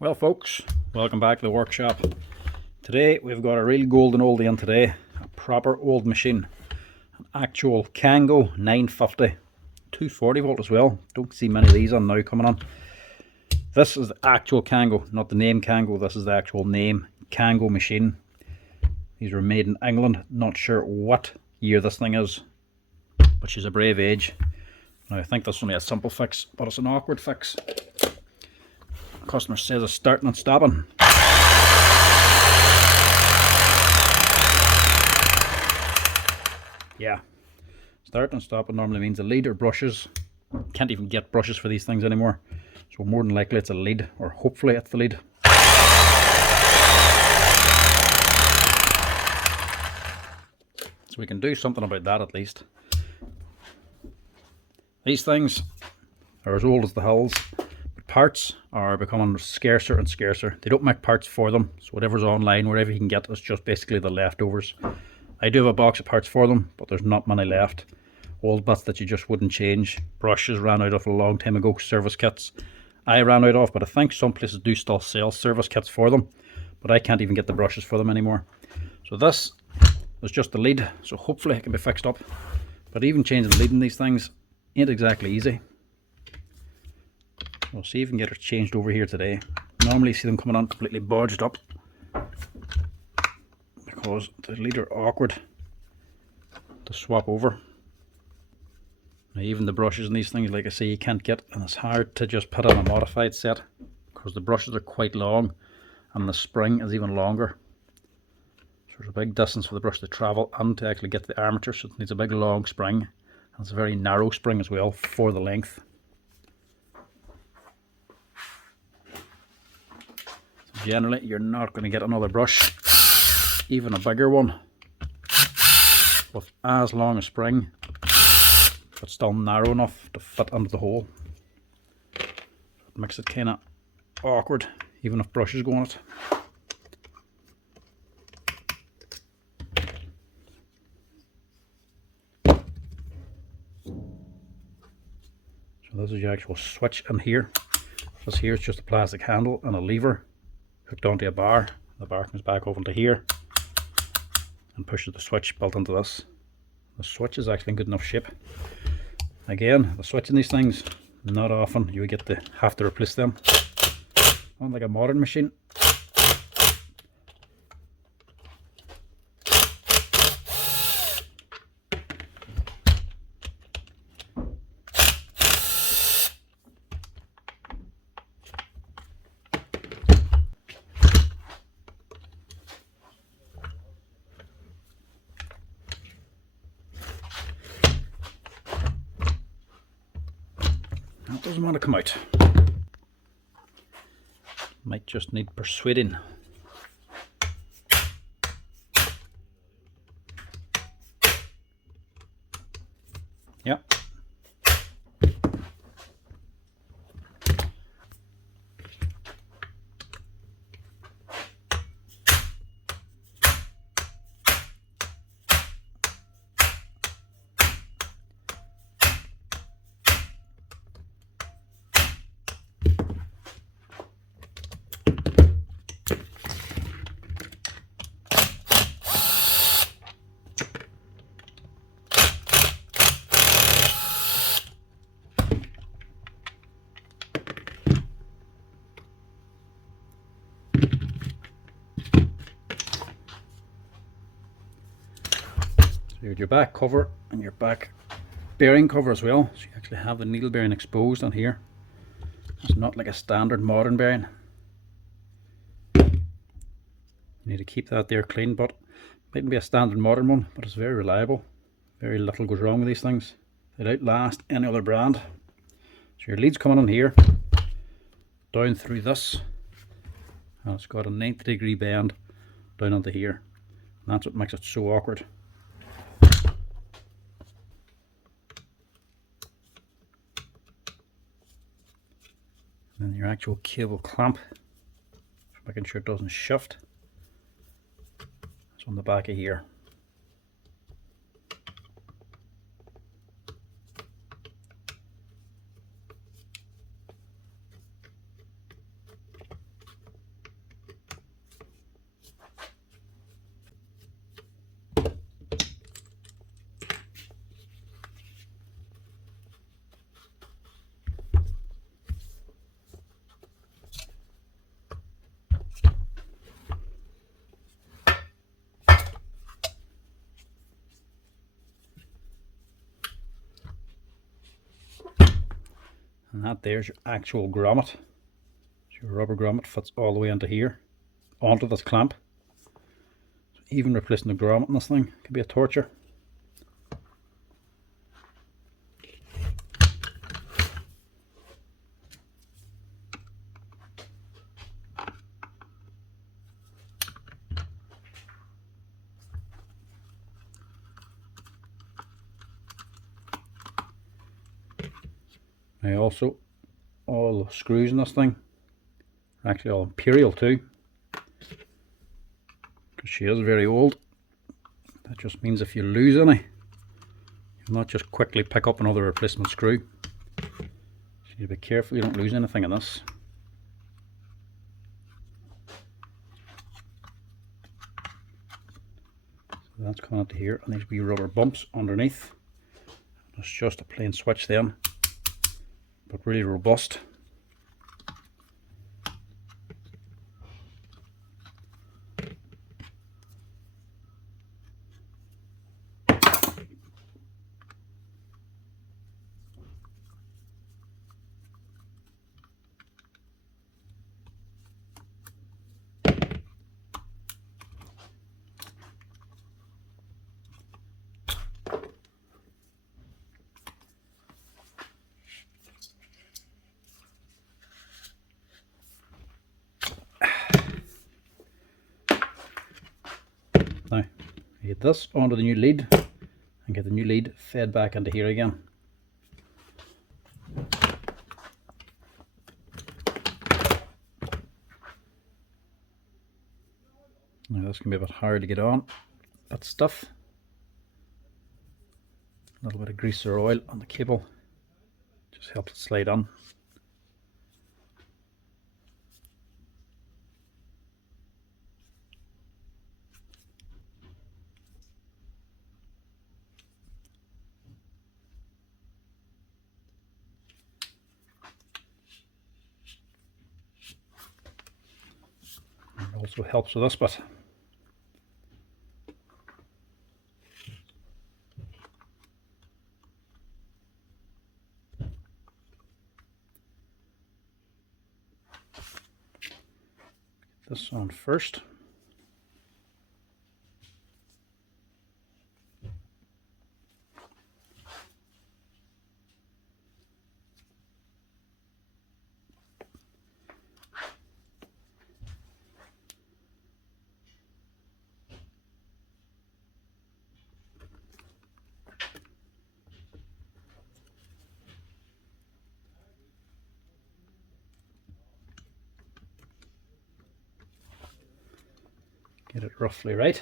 Well folks, welcome back to the workshop. Today we've got a real golden oldie in today, a proper old machine, an actual Kango 950, 240 volt as well. Don't see many of these on now coming on. This is the actual Kango, not the name Kango, this is the actual name Kango machine. These were made in England, not sure what year this thing is, but she's a brave age. Now I think this is only a simple fix, but it's an awkward fix. Customer says it's starting and stopping. Yeah, starting and stopping normally means a lead or brushes. Can't even get brushes for these things anymore, so more than likely it's a lead, or hopefully it's the lead. So we can do something about that at least. These things are as old as the hills. Parts are becoming scarcer and scarcer. They don't make parts for them, so whatever's online, wherever you can get, is just basically the leftovers. I do have a box of parts for them, but there's not many left. Old bits that you just wouldn't change. Brushes ran out of a long time ago. Service kits I ran out of, but I think some places do still sell service kits for them, but I can't even get the brushes for them anymore. So this is just the lead, so hopefully it can be fixed up. But even changing the lead in these things ain't exactly easy. We'll see if we can get her changed over here today. Normally you see them coming on completely bodged up because the lead are awkward to swap over. Now even the brushes in these things, like I say, you can't get, and it's hard to just put on a modified set because the brushes are quite long and the spring is even longer. So there's a big distance for the brush to travel and to actually get to the armature, so it needs a big long spring, and it's a very narrow spring as well for the length. Generally, you're not going to get another brush, even a bigger one, with as long a spring, but still narrow enough to fit into the hole. It makes it kind of awkward, even if brushes go on it. So this is your actual switch in here. This here is just a plastic handle and a lever hooked onto a bar. The bar comes back over into here and pushes the switch built into this. The switch is actually in good enough shape. Again, the switch in these things, not often you get to have to replace them. Unlike a modern machine. That doesn't want to come out. Might just need persuading. Yep. So you have your back cover and your back bearing cover as well. So you actually have the needle bearing exposed on here. It's not like a standard modern bearing. You need to keep that there clean, but it mightn't be a standard modern one, but it's very reliable. Very little goes wrong with these things. They'd outlast any other brand. So your lead's coming on here, down through this, and it's got a 90-degree bend down onto here. And that's what makes it so awkward. And then your actual cable clamp, making sure it doesn't shift. It's on the back of here. And that there's your actual grommet. So your rubber grommet fits all the way into here, onto this clamp. So even replacing the grommet in this thing can be a torture. Now also, all the screws in this thing are actually all imperial too, because she is very old. That just means if you lose any, you'll not just quickly pick up another replacement screw. So you need to be careful you don't lose anything in this. So that's coming up to here, and these wee rubber bumps underneath. It's just a plain switch then, but really robust. Now, get this onto the new lead and get the new lead fed back into here again. Now this can be a bit hard to get on, that stuff. A little bit of grease or oil on the cable just helps it slide on. It also helps with this bit. Get this on first. Get it roughly right.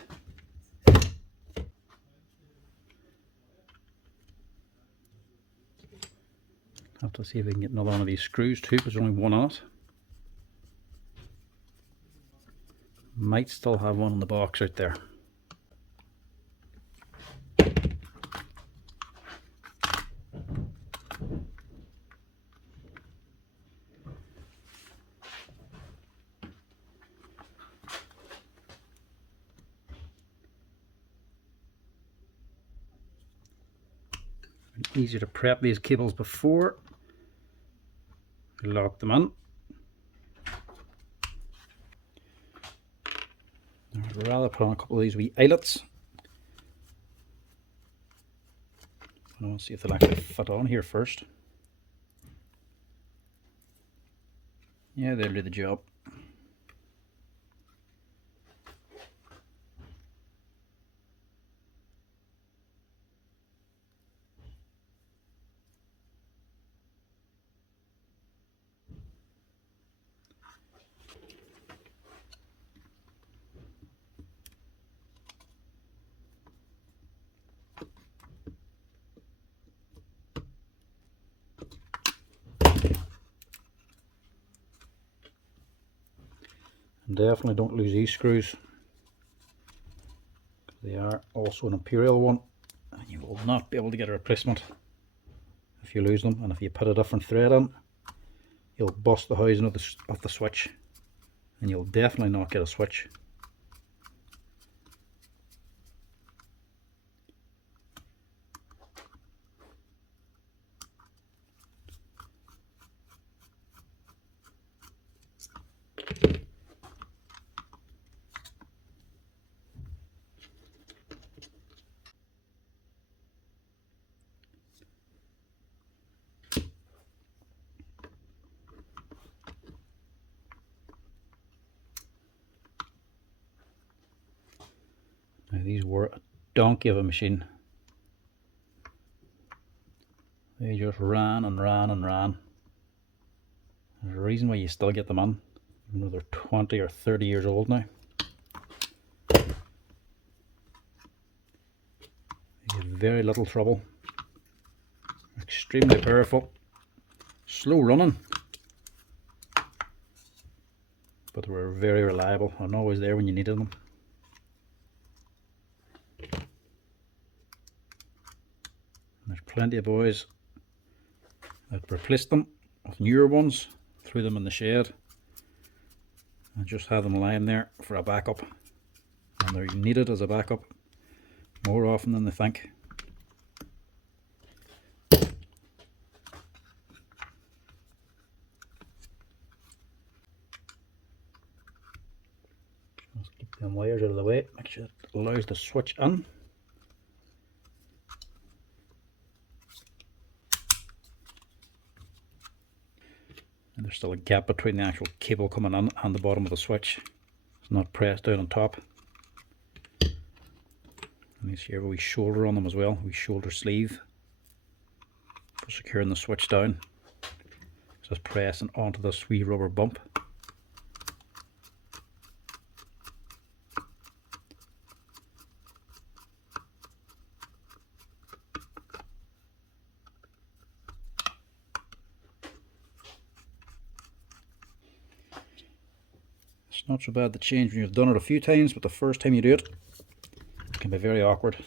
Have to see if we can get another one of these screws too, because there's only one on it. Might still have one in the box out there. Easier to prep these cables before you lock them in. I'd rather put on a couple of these wee eyelets. I want to see if they'll actually fit on here first. Yeah, they'll do the job. And definitely don't lose these screws. They are also an imperial one, and you will not be able to get a replacement if you lose them. And if you put a different thread in, you'll bust the housing of the switch, and you'll definitely not get a switch. Now these were a donkey of a machine. They just ran and ran and ran. There's a reason why you still get them on, even though they're 20 or 30 years old now. They get very little trouble. Extremely powerful. Slow running, but they were very reliable and always there when you needed them. And there's plenty of boys that replaced them with newer ones, threw them in the shed, and just had them lying there for a backup. And they're needed as a backup more often than they think. Just keep them wires out of the way, make sure it allows the switch in. And there's still a gap between the actual cable coming in and the bottom of the switch. It's not pressed down on top. And you see a wee shoulder on them as well, a wee shoulder sleeve for securing the switch down. Just pressing onto this wee rubber bump. It's not so bad to change when you've done it a few times, but the first time you do it, it can be very awkward.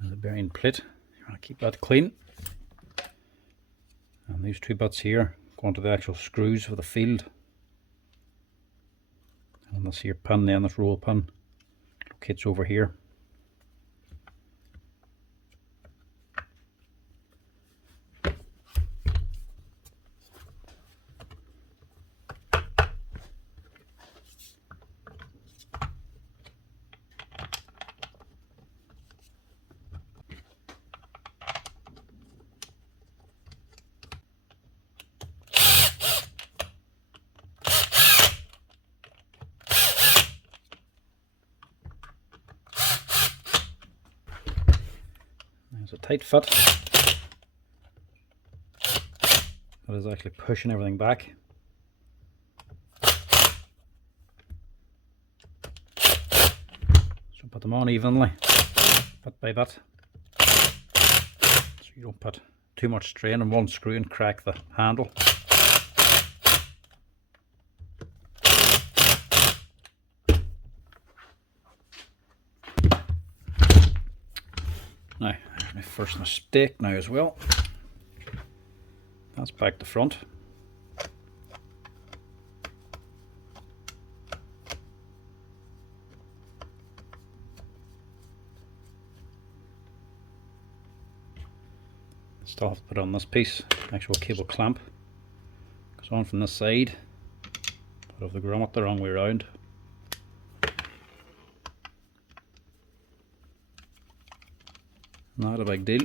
The bearing plate, you want to keep that clean. And these two bits here go onto the actual screws for the field. And this here pin then, this roll pin, locates over here. There's a tight fit that is actually pushing everything back. So put them on evenly, bit by bit, so you don't put too much strain on one screw and crack the handle. Now, there's my first mistake now as well. That's back to front. Still have to put on this piece, actual cable clamp. Goes on from this side, but I've the grommet the wrong way around. Not a big deal.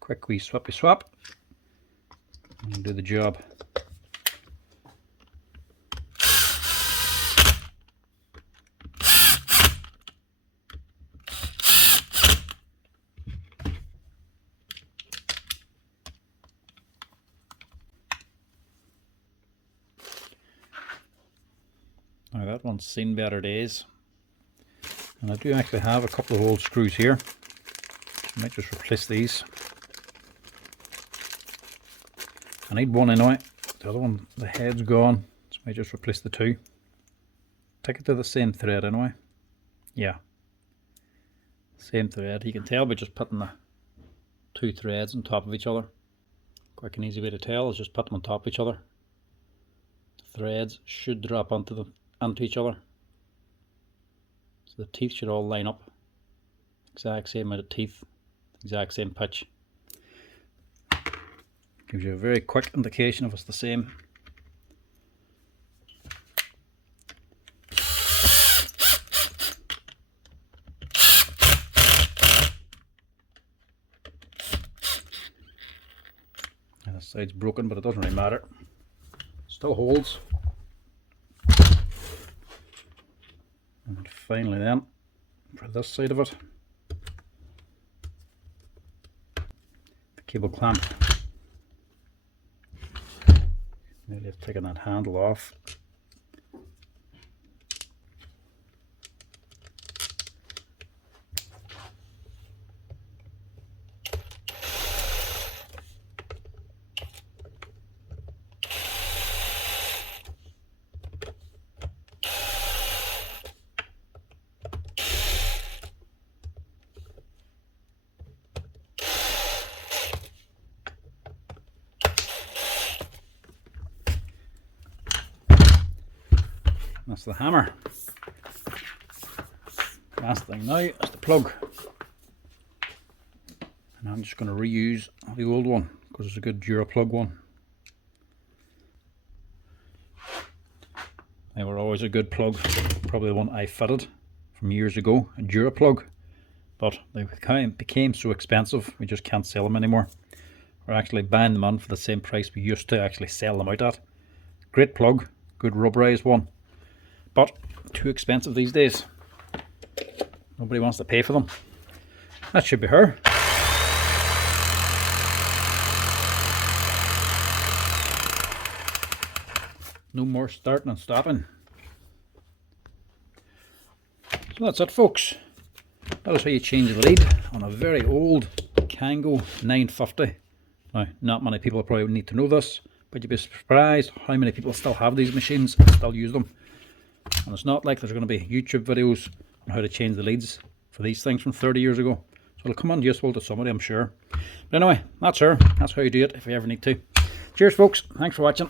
Quick wee swappy swap and do the job. Now that one's seen better days, and I do actually have a couple of old screws here I might just replace these. I need one anyway. The other one, the head's gone, so I might just replace the two. Take it to the same thread anyway. Yeah. Same thread. You can tell by just putting the two threads on top of each other. Quick and easy way to tell is just put them on top of each other. The threads should drop onto each other. So the teeth should all line up. Exact same amount of teeth, exact same pitch. Gives you a very quick indication if it's the same. And this side's broken, but it doesn't really matter. Still holds. And finally then, for this side of it, the cable clamp. Nearly have taken that handle off. That's the hammer. Last thing now is the plug. And I'm just going to reuse the old one because it's a good Duraplug one. They were always a good plug. Probably the one I fitted from years ago, a Duraplug. But they became so expensive we just can't sell them anymore. We're actually buying them on for the same price we used to actually sell them out at. Great plug, good rubberized one. But too expensive these days. Nobody wants to pay for them. That should be her. No more starting and stopping. So that's it, folks. That is how you change the lead on a very old Kango 950. Now, not many people probably need to know this, but you'd be surprised how many people still have these machines and still use them. And it's not like there's going to be YouTube videos on how to change the leads for these things from 30 years ago. So it'll come in useful to somebody, I'm sure. But anyway, that's her. That's how you do it if you ever need to. Cheers, folks. Thanks for watching.